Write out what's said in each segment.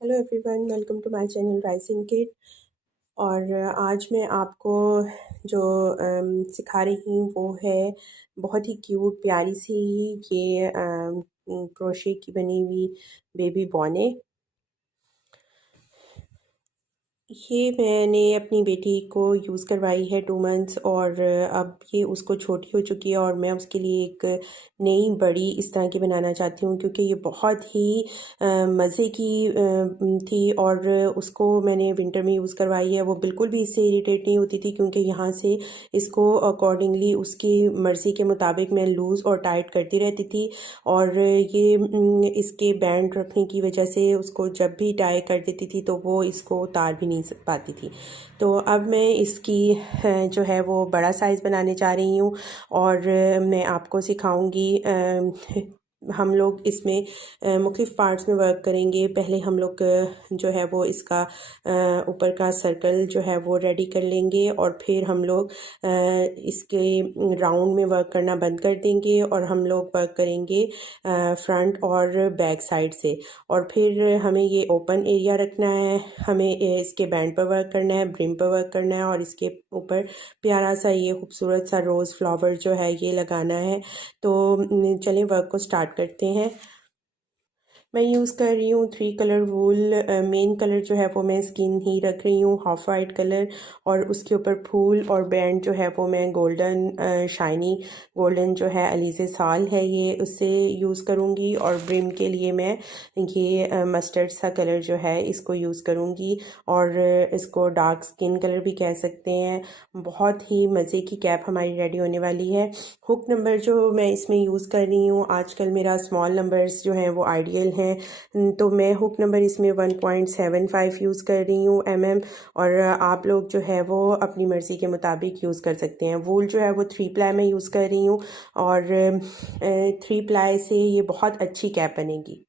Hello everyone, welcome to my channel Rising Kid. और आज मैं आपको जो सिखा रही हूँ वो है बहुत ही क्यूट प्यारी सी ये क्रोशे की बनी हुई बेबी बॉने। ये मैंने अपनी बेटी को यूज़ करवाई है 2 मंथ्स और अब ये उसको छोटी हो चुकी है और मैं उसके लिए एक नई बड़ी इस तरह की बनाना चाहती हूँ क्योंकि ये बहुत ही मज़े की थी और उसको मैंने विंटर में यूज़ करवाई है। वो बिल्कुल भी इससे इरिटेट नहीं होती थी क्योंकि यहाँ से इसको अकॉर्डिंगली उसकी मर्ज़ी के मुताबिक मैं लूज़ और टाइट करती रहती थी और ये इसके बैंड रखने की वजह से उसको जब भी टाई कर देती थी तो वो इसको उतार भी नहीं पाती थी। तो अब मैं इसकी जो है वो बड़ा साइज़ बनाने जा रही हूँ और मैं आपको सिखाऊंगी। हम लोग इसमें मुख्तलिफ़ पार्ट्स में वर्क करेंगे। पहले हम लोग जो है वो इसका ऊपर का सर्कल जो है वो रेडी कर लेंगे और फिर हम लोग इसके राउंड में वर्क करना बंद कर देंगे और हम लोग वर्क करेंगे फ्रंट और बैक साइड से। और फिर हमें ये ओपन एरिया रखना है, हमें इसके बैंड पर वर्क करना है, ब्रिम पर वर्क करना है और इसके ऊपर प्यारा सा ये खूबसूरत सा रोज़ फ्लावर जो है ये लगाना है। तो चलें वर्क को स्टार्ट करते हैं। मैं यूज़ कर रही हूँ 3 कलर वूल। मेन कलर जो है वो मैं स्किन ही रख रही हूँ, हाफ वाइट कलर, और उसके ऊपर फूल और बैंड जो है वो मैं गोल्डन शाइनी गोल्डन जो है अलीज़े साल है ये उससे यूज़ करूँगी। और ब्रिम के लिए मैं ये मस्टर्ड सा कलर जो है इसको यूज़ करूँगी और इसको डार्क स्किन कलर भी कह सकते हैं। बहुत ही मज़े की कैप हमारी रेडी होने वाली है। हुक नंबर जो मैं इसमें यूज़ कर रही हूँ, आजकल मेरा स्मॉल नंबर्स जो हैं वो आइडियल हैं, तो मैं हुक नंबर इसमें 1.75 यूज़ कर रही हूँ mm। और आप लोग जो है वो अपनी मर्ज़ी के मुताबिक यूज़ कर सकते हैं। वूल जो है वो 3 प्लाई में यूज़ कर रही हूँ और 3 प्लाई से ये बहुत अच्छी कैप बनेगी।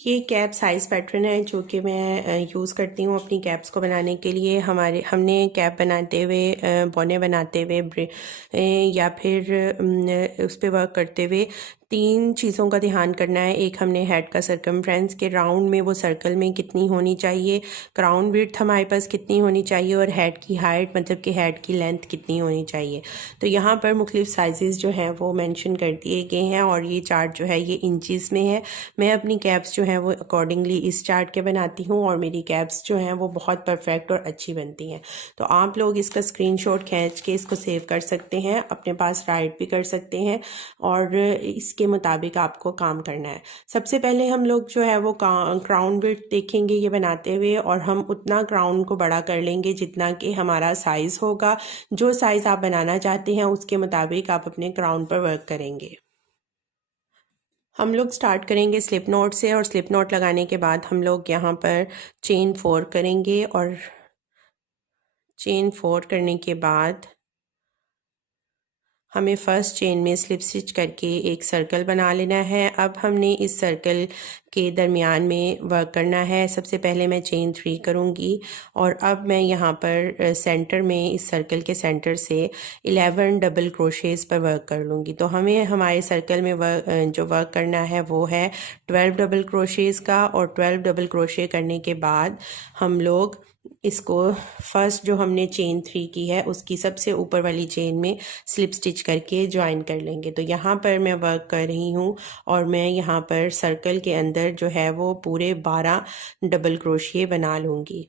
ये कैप साइज़ पैटर्न है जो कि मैं यूज़ करती हूँ अपनी कैप्स को बनाने के लिए। हमने कैप बनाते हुए बौने बनाते हुए या फिर उस पर वर्क करते हुए 3 चीज़ों का ध्यान करना है। एक, हमने हेड का सरकमफ्रेंस के राउंड में वो सर्कल में कितनी होनी चाहिए, क्राउन विड्थ हमारे पास कितनी होनी चाहिए और हेड की हाइट मतलब कि हेड की लेंथ कितनी होनी चाहिए। तो यहाँ पर मुख्तलिफ साइज़ जो हैं वो मेंशन कर दिए गए हैं और ये चार्ट जो है ये इंचज़ में है। मैं अपनी कैप्स जो हैं वो अकॉर्डिंगली इस चार्ट के बनाती हूँ और मेरी कैप्स जो हैं वो बहुत परफेक्ट और अच्छी बनती हैं। तो आप लोग इसका स्क्रीनशॉट खींच के इसको सेव कर सकते हैं, अपने पास राइट भी कर सकते हैं और इसके मुताबिक आपको काम करना है। सबसे पहले हम लोग जो है वो क्राउन विड्थ देखेंगे ये बनाते हुए और हम उतना क्राउन को बड़ा कर लेंगे जितना कि हमारा साइज़ होगा। जो साइज़ आप बनाना चाहते हैं उसके मुताबिक आप अपने क्राउन पर वर्क करेंगे। हम लोग स्टार्ट करेंगे स्लिप नॉट से और स्लिप नॉट लगाने के बाद हम लोग यहाँ पर चेन 4 करेंगे और चेन 4 करने के बाद हमें फर्स्ट चेन में स्लिप स्टिच करके एक सर्कल बना लेना है। अब हमने इस सर्कल के दरमियान में वर्क करना है। सबसे पहले मैं चेन 3 करूँगी और अब मैं यहाँ पर सेंटर में इस सर्कल के सेंटर से 11 डबल क्रोशेज़ पर वर्क कर लूँगी। तो हमें हमारे सर्कल में जो वर्क करना है वो है 12 डबल क्रोशेज़ का और 12 डबल क्रोशे करने के बाद हम लोग इसको फर्स्ट जो हमने चेन 3 की है उसकी सबसे ऊपर वाली चेन में स्लिप स्टिच करके ज्वाइन कर लेंगे। तो यहाँ पर मैं वर्क कर रही हूँ और मैं यहाँ पर सर्कल के अंदर जो है वो पूरे 12 डबल क्रोशिये बना लूँगी।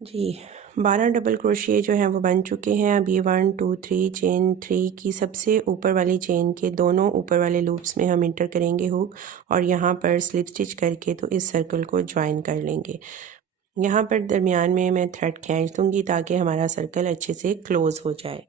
जी, 12 डबल क्रोशिये जो हैं वो बन चुके हैं। अब ये 1 2 3 चेन 3 की सबसे ऊपर वाली चेन के दोनों ऊपर वाले लूप्स में हम इंटर करेंगे हुक और यहाँ पर स्लिप स्टिच करके तो इस सर्कल को ज्वाइन कर लेंगे। यहाँ पर दरमियान में मैं थ्रेड खींच दूँगी ताकि हमारा सर्कल अच्छे से क्लोज़ हो जाए।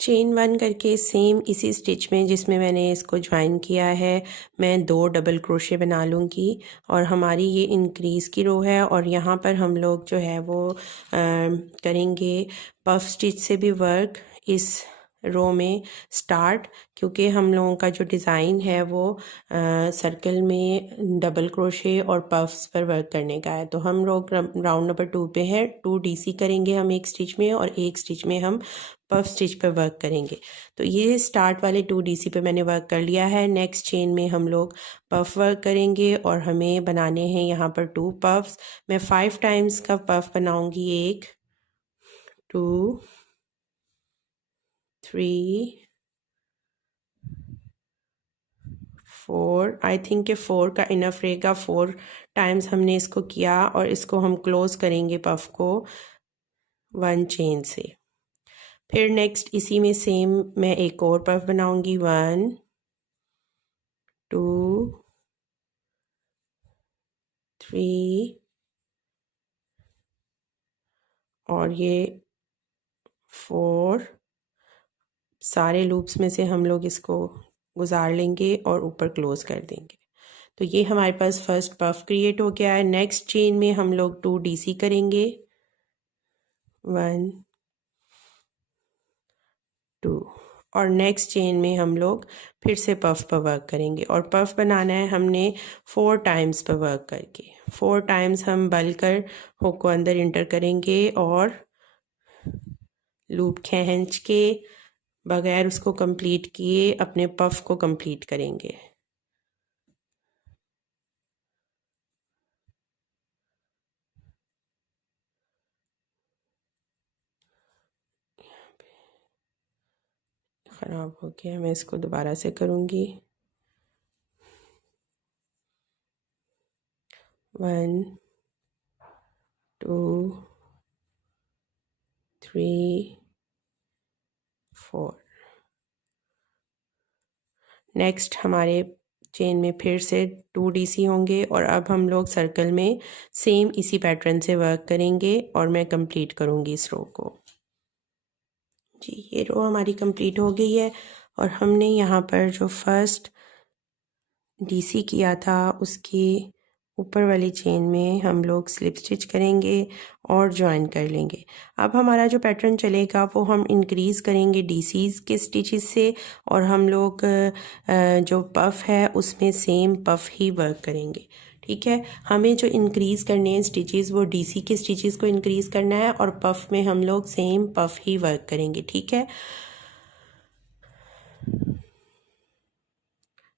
चेन 1 करके सेम इसी स्टिच में जिसमें मैंने इसको ज्वाइन किया है मैं 2 डबल क्रोशे बना लूँगी और हमारी ये इंक्रीज़ की रो है और यहाँ पर हम लोग जो है वो करेंगे पफ स्टिच से भी वर्क इस रो में स्टार्ट, क्योंकि हम लोगों का जो डिज़ाइन है वो सर्कल में डबल क्रोशे और पफ्स पर वर्क करने का है। तो हम लोग राउंड नंबर 2 पे है, 2 डीसी करेंगे हम एक स्टिच में और एक स्टिच में हम पफ स्टिच पर वर्क करेंगे। तो ये स्टार्ट वाले 2 डीसी पे मैंने वर्क कर लिया है। नेक्स्ट चेन में हम लोग पफ वर्क करेंगे और हमें बनाने हैं यहाँ पर 2 पफ्स। मैं 5 टाइम्स का पफ बनाऊंगी, 1 2 3 4। आई थिंक कि 4 का इनफ रहेगा। 4 टाइम्स हमने इसको किया और इसको हम क्लोज करेंगे पफ को 1 चेन से। फिर नेक्स्ट इसी में सेम मैं एक और पफ बनाऊंगी, 1 2 3 और ये 4। सारे लूप्स में से हम लोग इसको गुजार लेंगे और ऊपर क्लोज कर देंगे। तो ये हमारे पास फर्स्ट पफ क्रिएट हो गया है। नेक्स्ट चेन में हम लोग 2 डीसी करेंगे, 1 2 और नेक्स्ट चेन में हम लोग फिर से पफ पर वर्क करेंगे और पफ बनाना है हमने 4 टाइम्स पर वर्क करके। 4 टाइम्स हम बल कर हुक को अंदर इंटर करेंगे और लूप खींच के बगैर उसको कंप्लीट किए अपने पफ को कंप्लीट करेंगे। ख़राब हो गया, मैं इसको दोबारा से करूँगी। 1 2 3 4। नेक्स्ट हमारे चेन में फिर से 2 डीसी होंगे और अब हम लोग सर्कल में सेम इसी पैटर्न से वर्क करेंगे और मैं कंप्लीट करूँगी इस रो को। जी, ये रो हमारी कंप्लीट हो गई है और हमने यहाँ पर जो फर्स्ट डीसी किया था उसके ऊपर वाली चेन में हम लोग स्लिप स्टिच करेंगे और ज्वाइन कर लेंगे। अब हमारा जो पैटर्न चलेगा वो हम इंक्रीज़ करेंगे डीसीज़ के स्टिचेस से और हम लोग जो पफ है उसमें सेम पफ ही वर्क करेंगे। ठीक है, हमें जो इंक्रीज़ करने हैं स्टिचेस वो डीसी के स्टिचेस को इंक्रीज़ करना है और पफ में हम लोग सेम पफ ही वर्क करेंगे। ठीक है,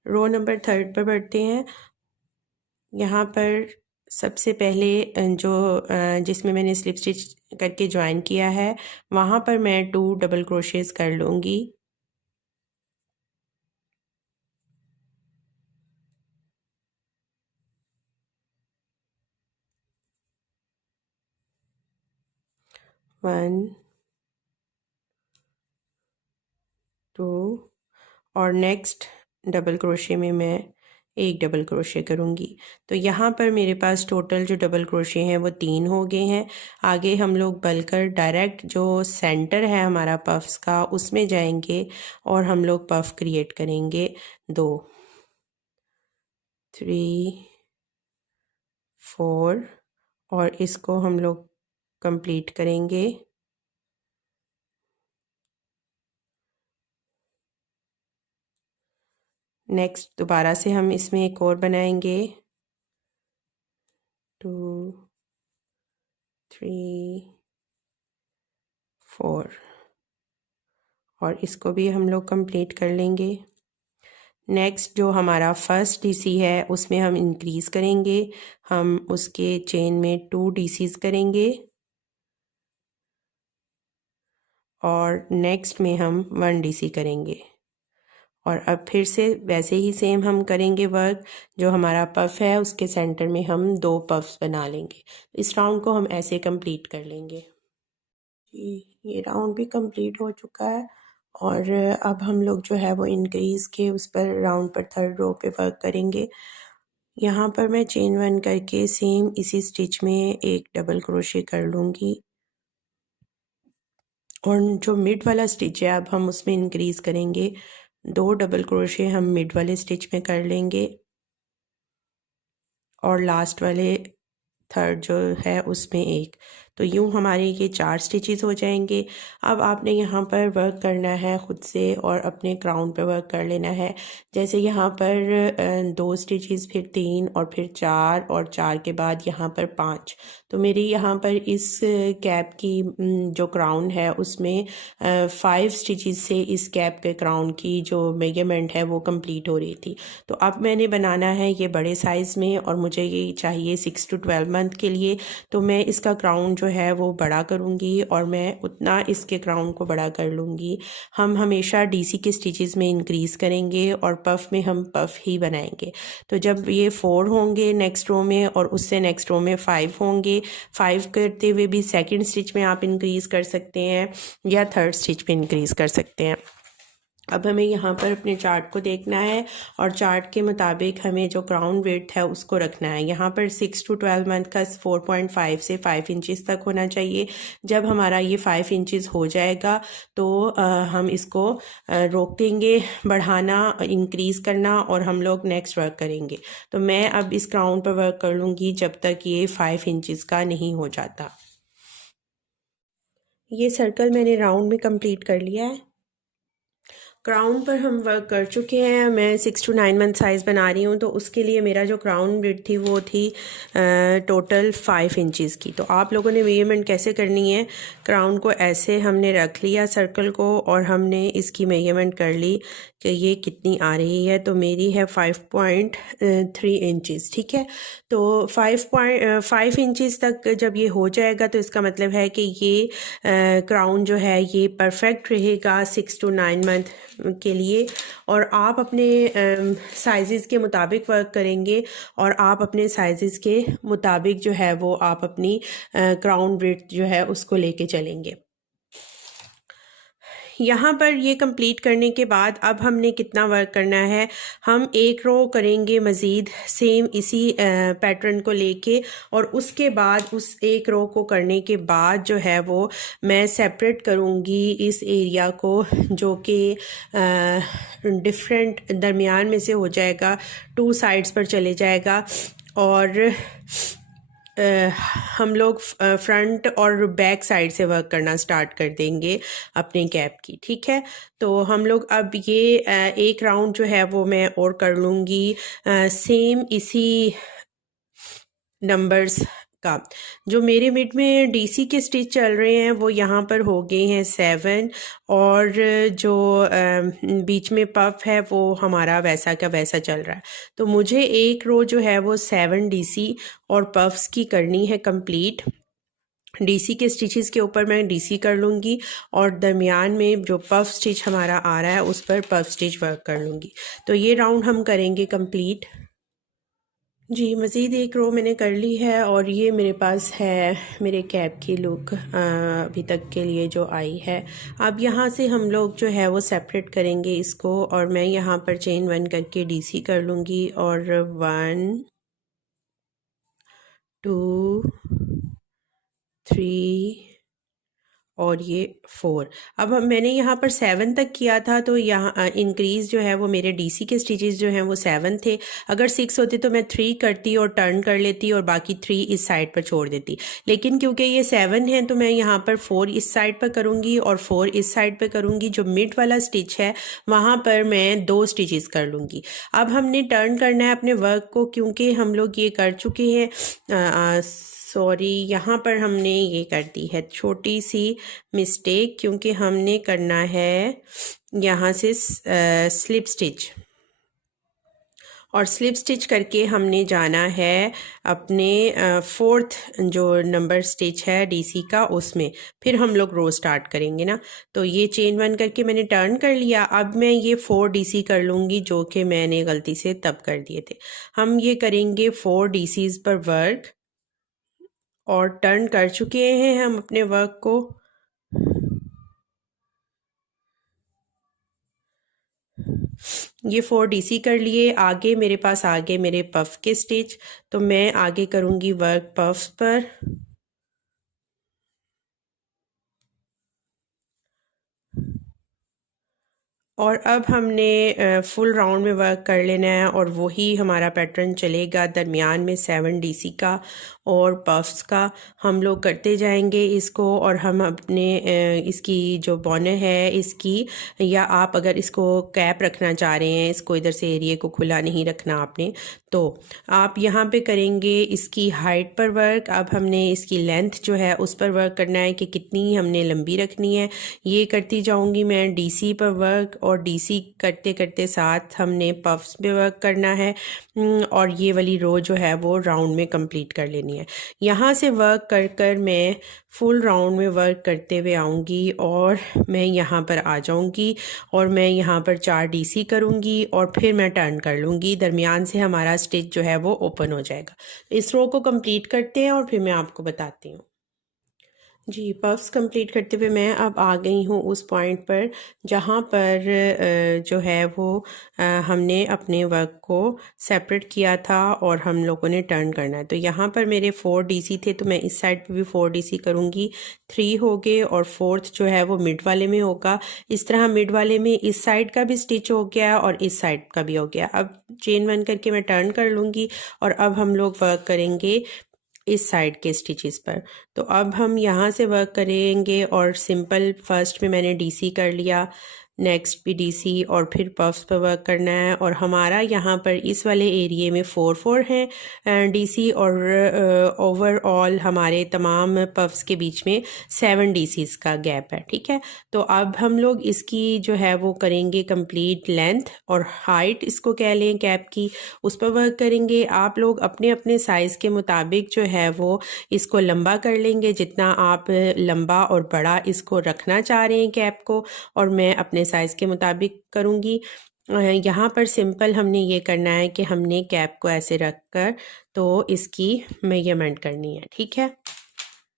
रो नंबर 3 पर बढ़ते हैं। यहाँ पर सबसे पहले जो जिसमें मैंने स्लिप स्टिच करके ज्वाइन किया है वहाँ पर मैं 2 डबल क्रोशेस कर लूँगी। वन 2 और नेक्स्ट डबल क्रोशे में मैं एक डबल क्रोशे करूँगी। तो यहाँ पर मेरे पास टोटल जो डबल क्रोशे हैं वो 3 हो गए हैं। आगे हम लोग बलकर डायरेक्ट जो सेंटर है हमारा पफ्स का उसमें जाएंगे और हम लोग पफ क्रिएट करेंगे 2 3 4 और इसको हम लोग कंप्लीट करेंगे। नेक्स्ट दोबारा से हम इसमें एक और बनाएंगे 2 3 4 और इसको भी हम लोग कंप्लीट कर लेंगे। नेक्स्ट जो हमारा फर्स्ट डीसी है उसमें हम इंक्रीज़ करेंगे, हम उसके चेन में 2 डीसीज़ करेंगे और नेक्स्ट में हम 1 डीसी करेंगे और अब फिर से वैसे ही सेम हम करेंगे वर्क। जो हमारा पफ है उसके सेंटर में हम 2 पफ्स बना लेंगे। इस राउंड को हम ऐसे कंप्लीट कर लेंगे। ये राउंड भी कंप्लीट हो चुका है और अब हम लोग जो है वो इंक्रीज़ के उस पर राउंड पर 3rd रो पे वर्क करेंगे। यहाँ पर मैं चेन 1 करके सेम इसी स्टिच में एक डबल क्रोशे कर लूँगी और जो मिड वाला स्टिच है अब हम उसमें इंक्रीज़ करेंगे। 2 डबल क्रोशे हम मिड वाले स्टिच में कर लेंगे और लास्ट वाले 3rd जो है उसमें एक। तो यूँ हमारे ये 4 स्टिचेस हो जाएंगे। अब आपने यहाँ पर वर्क करना है ख़ुद से और अपने क्राउन पे वर्क कर लेना है। जैसे यहाँ पर 2 स्टिचेस, फिर 3 और फिर 4 और 4 के बाद यहाँ पर 5। तो मेरी यहाँ पर इस कैप की जो क्राउन है उसमें 5 स्टिचेस से इस कैप के क्राउन की जो मेजरमेंट है वो कंप्लीट हो रही थी। तो अब मैंने बनाना है ये बड़े साइज़ में और मुझे ये चाहिए 6 to 12 मंथ के लिए। तो मैं इसका क्राउन जो है वो बड़ा करूँगी और मैं उतना इसके क्राउन को बड़ा कर लूँगी। हम हमेशा डीसी के स्टिचेस में इंक्रीज़ करेंगे और पफ़ में हम पफ़ ही बनाएंगे। तो जब ये 4 होंगे नेक्स्ट रो में और उससे नेक्स्ट रो में 5 होंगे, 5 करते हुए भी सेकंड स्टिच में आप इंक्रीज़ कर सकते हैं या थर्ड स्टिच पे इंक्रीज़ कर सकते हैं। अब हमें यहाँ पर अपने चार्ट को देखना है और चार्ट के मुताबिक हमें जो क्राउन विड्थ है उसको रखना है। यहाँ पर 6 to 12 मंथ का 4.5 से 5 इंचज़ तक होना चाहिए। जब हमारा ये 5 इंचज़ हो जाएगा तो हम इसको रोक देंगे बढ़ाना, इंक्रीज़ करना और हम लोग नेक्स्ट वर्क करेंगे। तो मैं अब इस क्राउन पर वर्क कर लूँगी जब तक ये 5 इंचज़ का नहीं हो जाता। ये सर्कल मैंने राउंड में कंप्लीट कर लिया है। क्राउन पर हम वर्क कर चुके हैं। मैं 6 to 9 मंथ साइज़ बना रही हूँ तो उसके लिए मेरा जो क्राउन विड्थ थी वो थी टोटल 5 इंचज़ की। तो आप लोगों ने मेजरमेंट कैसे करनी है, क्राउन को ऐसे हमने रख लिया सर्कल को और हमने इसकी मेजरमेंट कर ली कि ये कितनी आ रही है। तो मेरी है 5.3 इंचज़, ठीक है। तो 5 इंचज़ तक जब ये हो जाएगा तो इसका मतलब है कि ये क्राउन जो है ये परफेक्ट रहेगा 6 to 9 मंथ के लिए। और आप अपने साइज़ के मुताबिक वर्क करेंगे और आप अपने साइज़ के मुताबिक जो है वो आप अपनी क्राउन विड्थ जो है उसको लेके चलेंगे। यहाँ पर ये कंप्लीट करने के बाद अब हमने कितना वर्क करना है, हम एक रो करेंगे मज़ीद सेम इसी पैटर्न को लेके और उसके बाद उस एक रो को करने के बाद जो है वो मैं सेपरेट करूँगी इस एरिया को जो कि डिफरेंट दरमियान में से हो जाएगा, 2 साइड्स पर चले जाएगा और हम लोग फ्रंट और बैक साइड से वर्क करना स्टार्ट कर देंगे अपने कैप की, ठीक है। तो हम लोग अब ये एक राउंड जो है वो मैं और कर लूँगी सेम इसी नंबर्स का। जो मेरे मिड में डीसी के स्टिच चल रहे हैं वो यहाँ पर हो गए हैं 7 और जो बीच में पफ है वो हमारा वैसा का वैसा चल रहा है। तो मुझे एक रो जो है वो 7 डीसी और पफ्स की करनी है कंप्लीट। डीसी के स्टिचेस के ऊपर मैं डीसी कर लूँगी और दरमियान में जो पफ स्टिच हमारा आ रहा है उस पर पफ स्टिच वर्क कर लूँगी। तो ये राउंड हम करेंगे कंप्लीट। जी, मज़ीद एक रो मैंने कर ली है और ये मेरे पास है मेरे कैप की लुक अभी तक के लिए जो आई है। अब यहाँ से हम लोग जो है वो सेपरेट करेंगे इसको और मैं यहाँ पर चेन 1 करके डीसी कर लूँगी और 1 2 3 और ये 4। अब मैंने यहाँ पर 7 तक किया था तो यहाँ इंक्रीज़ जो है वो मेरे डीसी के स्टिचेस जो हैं वो 7 थे। अगर 6 होते तो मैं 3 करती और टर्न कर लेती और बाकी 3 इस साइड पर छोड़ देती। लेकिन क्योंकि ये 7 है तो मैं यहाँ पर 4 इस साइड पर करूँगी और 4 इस साइड पर करूँगी। जो मिड वाला स्टिच है वहाँ पर मैं 2 स्टिचेस कर लूँगी। अब हमने टर्न करना है अपने वर्क को, क्योंकि हम लोग ये कर चुके हैं सॉरी, यहाँ पर हमने ये कर दी है छोटी सी मिस्टेक, क्योंकि हमने करना है यहाँ से स्लिप स्टिच और स्लिप स्टिच करके हमने जाना है अपने 4th जो नंबर स्टिच है डीसी का उसमें। फिर हम लोग रो स्टार्ट करेंगे ना। तो ये चेन 1 करके मैंने टर्न कर लिया। अब मैं ये 4 डीसी कर लूँगी जो कि मैंने गलती से तब कर दिए थे। हम ये करेंगे 4 डीसीज पर वर्क और टर्न कर चुके हैं हम अपने वर्क को। ये 4 डीसी कर लिए। आगे मेरे पास आगे मेरे पफ के स्टिच, तो मैं आगे करूँगी वर्क पफ्स पर और अब हमने फुल राउंड में वर्क कर लेना है और वही हमारा पैटर्न चलेगा। दरमियान में 7 डीसी का और पफ्स का हम लोग करते जाएंगे इसको। और हम अपने इसकी जो बॉर्नर है इसकी, या आप अगर इसको कैप रखना चाह रहे हैं, इसको इधर से एरिया को खुला नहीं रखना आपने, तो आप यहाँ पे करेंगे इसकी हाइट पर वर्क। अब हमने इसकी लेंथ जो है उस पर वर्क करना है कि कितनी हमने लंबी रखनी है। ये करती जाऊँगी मैं डीसी पर वर्क, और डीसी करते करते साथ हमने पफ्स पे वर्क करना है। और ये वाली रो जो है वो राउंड में कंप्लीट कर लेनी है। यहाँ से वर्क कर कर मैं फुल राउंड में वर्क करते हुए आऊँगी और मैं यहाँ पर आ जाऊँगी और मैं यहाँ पर 4 डीसी करूँगी और फिर मैं टर्न कर लूँगी। दरमियान से हमारा स्टिच जो है वो ओपन हो जाएगा। इस रो को कंप्लीट करते हैं और फिर मैं आपको बताती हूँ। जी, पफ्स कंप्लीट करते हुए मैं अब आ गई हूँ उस पॉइंट पर जहाँ पर जो है वो हमने अपने वर्क को सेपरेट किया था और हम लोगों ने टर्न करना है। तो यहाँ पर मेरे 4 डीसी थे, तो मैं इस साइड पे भी 4 डीसी करूँगी। 3 हो गए और 4th जो है वो मिड वाले में होगा। इस तरह मिड वाले में इस साइड का भी स्टिच हो गया और इस साइड का भी हो गया। अब चेन 1 करके मैं टर्न कर लूँगी और अब हम लोग वर्क करेंगे इस साइड के स्टिचेस पर। तो अब हम यहाँ से वर्क करेंगे और सिंपल फर्स्ट में मैंने डीसी कर लिया, नेक्स्ट भी डीसी और फिर पफ्स पर वर्क करना है। और हमारा यहाँ पर इस वाले एरिए में 4 हैं डीसी और ओवरऑल हमारे तमाम पफ्स के बीच में 7 डीसीज का गैप है। ठीक है, तो अब हम लोग इसकी जो है वो करेंगे कंप्लीट लेंथ और हाइट, इसको कह लें कैप की, उस पर वर्क करेंगे। आप लोग अपने अपने साइज़ के मुताबिक जो है वो इसको लंबा कर लेंगे, जितना आप लंबा और बड़ा इसको रखना चाह रहे हैं कैप को, और मैं अपने साइज़ के मुताबिक करूँगी। यहाँ पर सिंपल हमने ये करना है कि हमने कैप को ऐसे रख कर तो इसकी मेजरमेंट करनी है। ठीक है,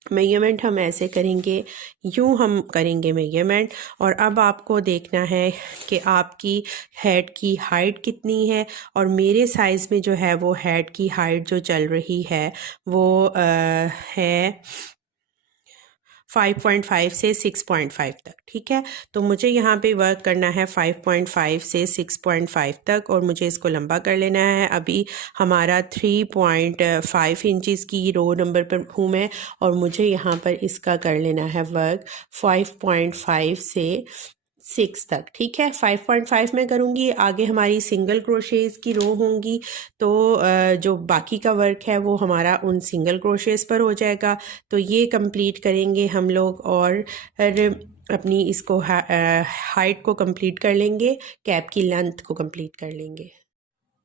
मेजरमेंट हम ऐसे करेंगे, यूँ हम करेंगे मेजरमेंट। और अब आपको देखना है कि आपकी हेड की हाइट कितनी है। और मेरे साइज़ में जो है वो हेड की हाइट जो चल रही है वो है 5.5 से 6.5 तक। ठीक है, तो मुझे यहाँ पे वर्क करना है 5.5 से 6.5 तक और मुझे इसको लंबा कर लेना है। अभी हमारा 3.5 इंचज़ की रो नंबर पर हूँ मैं, और मुझे यहाँ पर इसका कर लेना है वर्क 5.5 से 6 तक। ठीक है, 5.5 में करूँगी। आगे हमारी सिंगल क्रोशेज़ की रो होंगी, तो जो बाकी का वर्क है वो हमारा उन सिंगल क्रोशेज़ पर हो जाएगा। तो ये कंप्लीट करेंगे हम लोग और अपनी इसको हाइट को कंप्लीट कर लेंगे, कैप की लेंथ को कंप्लीट कर लेंगे।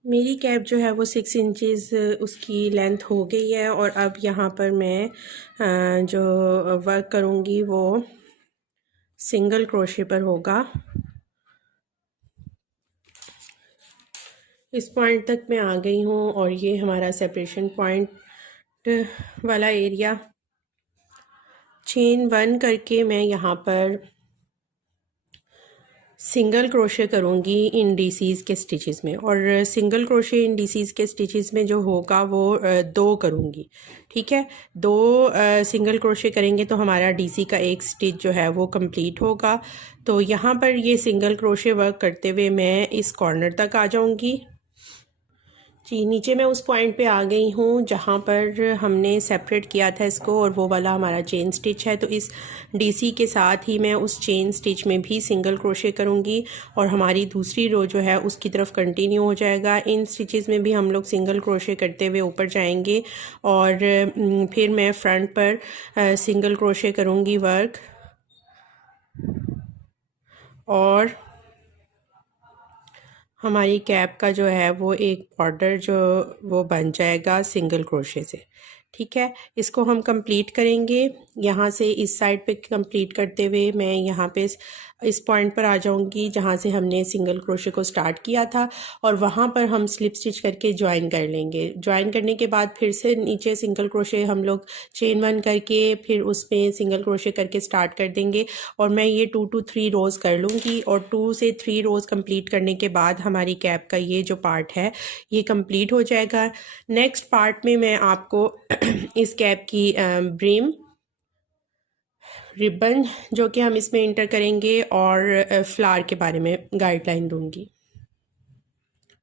मेरी कैप जो है वो 6 इंचज़ उसकी लेंथ हो गई है। और अब यहाँ पर मैं जो वर्क करूँगी वो सिंगल क्रोशे पर होगा। इस पॉइंट तक मैं आ गई हूँ और ये हमारा सेपरेशन पॉइंट वाला एरिया। चेन 1 करके मैं यहाँ पर सिंगल क्रोशे करूँगी इन डीसीज़ के स्टिचेस में, और सिंगल क्रोशे इन डीसीज़ के स्टिचेस में जो होगा वो 2 करूँगी। ठीक है, 2 सिंगल क्रोशे करेंगे तो हमारा डीसी का एक स्टिच जो है वो कंप्लीट होगा। तो यहाँ पर ये सिंगल क्रोशे वर्क करते हुए मैं इस कॉर्नर तक आ जाऊँगी। जी, नीचे मैं उस पॉइंट पे आ गई हूँ जहाँ पर हमने सेपरेट किया था इसको, और वो वाला हमारा चेन स्टिच है। तो इस डीसी के साथ ही मैं उस चेन स्टिच में भी सिंगल क्रोशे करूँगी और हमारी दूसरी रो जो है उसकी तरफ कंटिन्यू हो जाएगा। इन स्टिचेस में भी हम लोग सिंगल क्रोशे करते हुए ऊपर जाएंगे और फिर मैं फ्रंट पर सिंगल क्रोशे करूँगी वर्क, और हमारी कैप का जो है वो एक बॉर्डर जो वो बन जाएगा सिंगल क्रोशे से। ठीक है, इसको हम कंप्लीट करेंगे। यहाँ से इस साइड पे कंप्लीट करते हुए मैं यहाँ पे इस पॉइंट पर आ जाऊँगी जहाँ से हमने सिंगल क्रोशे को स्टार्ट किया था, और वहाँ पर हम स्लिप स्टिच करके ज्वाइन कर लेंगे। ज्वाइन करने के बाद फिर से नीचे सिंगल क्रोशे हम लोग चेन 1 करके फिर उसमें सिंगल क्रोशे करके स्टार्ट कर देंगे। और मैं ये 2 to 3 रोज़ कर लूँगी, और 2 से 3 रोज़ कंप्लीट करने के बाद हमारी कैप का ये जो पार्ट है ये कंप्लीट हो जाएगा। नेक्स्ट पार्ट में मैं आपको इस कैप की ब्रिम रिबन जो कि हम इसमें इंटर करेंगे और फ्लावर के बारे में गाइडलाइन दूंगी।